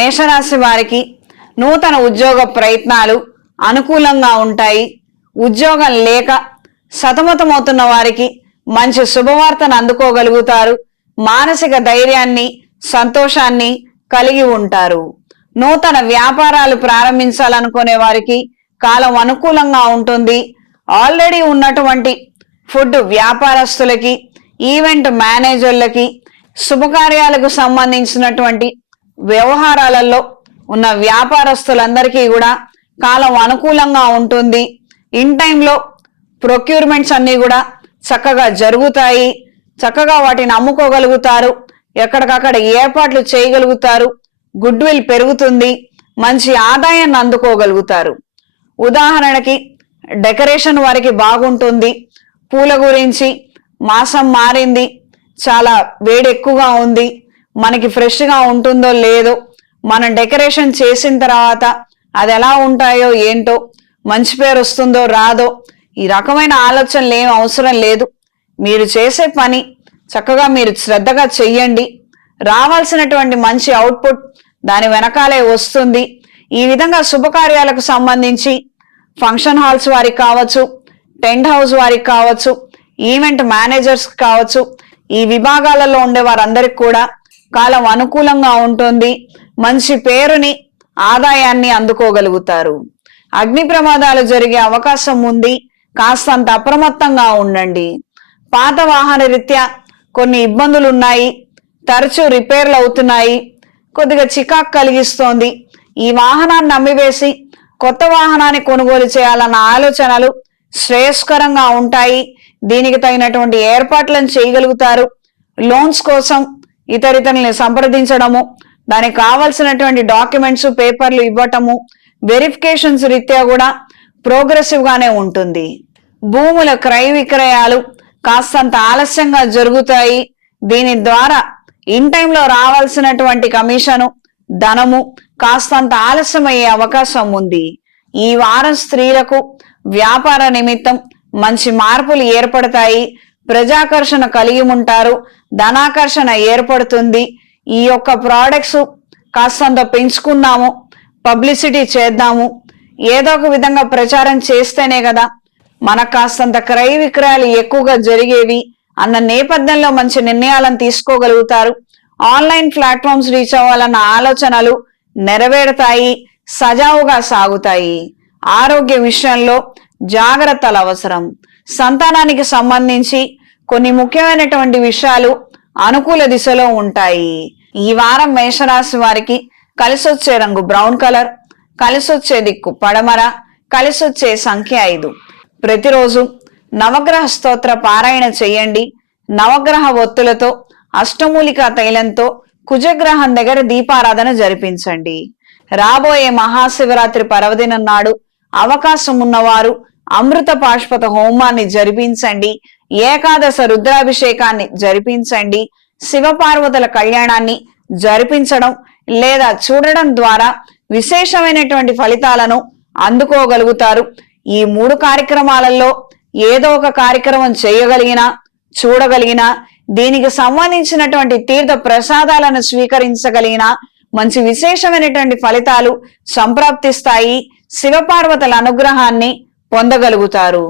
మేషరాశి వారికి నూతన ఉద్యోగ ప్రయత్నాలు అనుకూలంగా ఉంటాయి. ఉద్యోగం లేక సతమతమవుతున్న వారికి మంచి శుభవార్తను అందుకోగలుగుతారు. మానసిక ధైర్యాన్ని సంతోషాన్ని కలిగి ఉంటారు. నూతన వ్యాపారాలు ప్రారంభించాలనుకునే వారికి కాలం అనుకూలంగా ఉంటుంది. ఆల్రెడీ ఉన్నటువంటి ఫుడ్ వ్యాపారస్తులకి, ఈవెంట్ మేనేజర్లకి, శుభకార్యాలకు సంబంధించినటువంటి వ్యవహారాలలో ఉన్న వ్యాపారస్తులందరికీ కూడా కాలం అనుకూలంగా ఉంటుంది. ఇన్ టైంలో ప్రొక్యూర్మెంట్స్ అన్ని కూడా చక్కగా జరుగుతాయి. చక్కగా వాటిని అమ్ముకోగలుగుతారు. ఎక్కడికక్కడ ఏర్పాట్లు చేయగలుగుతారు. గుడ్ విల్ పెరుగుతుంది. మంచి ఆదాయాన్ని అందుకోగలుగుతారు. ఉదాహరణకి డెకరేషన్ వారికి బాగుంటుంది. పూల గురించి మాసం మారింది, చాలా వేడి ఎక్కువగా ఉంది, మనకి ఫ్రెష్గా ఉంటుందో లేదో, మనం డెకరేషన్ చేసిన తర్వాత అది ఎలా ఉంటాయో ఏంటో, మంచి పేరు వస్తుందో రాదో, ఈ రకమైన ఆలోచనలు ఏం అవసరం లేదు. మీరు చేసే పని చక్కగా మీరు శ్రద్ధగా చెయ్యండి. రావాల్సినటువంటి మంచి అవుట్పుట్ దాని వెనకాలే వస్తుంది. ఈ విధంగా శుభకార్యాలకు సంబంధించి ఫంక్షన్ హాల్స్ వారికి కావచ్చు, టెంట్ హౌస్ వారికి కావచ్చు, ఈవెంట్ మేనేజర్స్ కావచ్చు, ఈ విభాగాలలో ఉండే వారందరికి కూడా కాలం అనుకూలంగా ఉంటుంది. మంచి పేరుని, ఆదాయాన్ని అందుకోగలుగుతారు. అగ్ని ప్రమాదాలు జరిగే అవకాశం ఉంది. కాస్తంత అప్రమత్తంగా ఉండండి. పాత వాహన రీత్యా కొన్ని ఇబ్బందులు ఉన్నాయి. తరచూ రిపేర్లు అవుతున్నాయి. కొద్దిగా చికాకు కలిగిస్తోంది. ఈ వాహనాన్ని అమ్మివేసి కొత్త వాహనాన్ని కొనుగోలు చేయాలన్న ఆలోచనలు శ్రేయస్కరంగా ఉంటాయి. దీనికి తగినటువంటి ఏర్పాట్లను చేయగలుగుతారు. లోన్స్ కోసం ఇతరులని సంప్రదించడము, దానికి కావలసినటువంటి డాక్యుమెంట్స్, పేపర్లు ఇవ్వటము, వెరిఫికేషన్స్ రీత్యా కూడా ప్రోగ్రెసివ్ గానే ఉంటుంది. భూముల క్రయ విక్రయాలు కాస్తంత ఆలస్యంగా జరుగుతాయి. దీని ద్వారా ఇన్ టైంలో రావాల్సినటువంటి కమిషను, ధనము కాస్తంత ఆలస్యమయ్యే అవకాశం ఉంది. ఈ వారం స్త్రీలకు వ్యాపార నిమిత్తం మంచి మార్పులు ఏర్పడతాయి. ప్రజాకర్షణ కలిగి ఉంటారు. ధనాకర్షణ ఏర్పడుతుంది. ఈ యొక్క ప్రోడక్ట్స్ కాస్తంత పెంచుకుందాము, పబ్లిసిటీ చేద్దాము, ఏదో ఒక విధంగా ప్రచారం చేస్తేనే కదా మనకు కాస్తంత క్రయ విక్రయాలు ఎక్కువగా జరిగేవి అన్న నేపథ్యంలో మంచి నిర్ణయాలను తీసుకోగలుగుతారు. ఆన్లైన్ ప్లాట్ఫామ్స్ రీచ్ అవ్వాలన్న ఆలోచనలు నెరవేరుతాయి. సజావుగా సాగుతాయి. ఆరోగ్య విషయంలో జాగ్రత్తలు అవసరం. సంతానానికి సంబంధించి కొన్ని ముఖ్యమైనటువంటి విషయాలు అనుకూల దిశలో ఉంటాయి. ఈ వారం మేషరాశి వారికి కలిసొచ్చే రంగు బ్రౌన్ కలర్, కలిసొచ్చే దిక్కు పడమర, కలిసొచ్చే సంఖ్య 5. ప్రతిరోజు నవగ్రహ స్తోత్ర పారాయణ చేయండి. నవగ్రహ ఒత్తులతో, అష్టమూలికా తైలంతో కుజగ్రహం దగ్గర దీపారాధన జరిపించండి. రాబోయే మహాశివరాత్రి పర్వదినం నాడు అవకాశం ఉన్నవారు అమృత పాష్పత హోమాన్ని జరిపించండి. ఏకాదశ రుద్రాభిషేకాన్ని జరిపించండి. శివపార్వతుల కళ్యాణాన్ని జరిపించడం లేదా చూడడం ద్వారా విశేషమైనటువంటి ఫలితాలను అందుకోగలుగుతారు. ఈ 3 కార్యక్రమాలలో ఏదో ఒక కార్యక్రమం చేయగలిగినా, చూడగలిగినా, దీనికి సంబంధించినటువంటి తీర్థ ప్రసాదాలను స్వీకరించగలిగిన మంచి విశేషమైనటువంటి ఫలితాలు సంప్రాప్తిస్తాయి. శివపార్వతుల అనుగ్రహాన్ని పొందగలుగుతారు.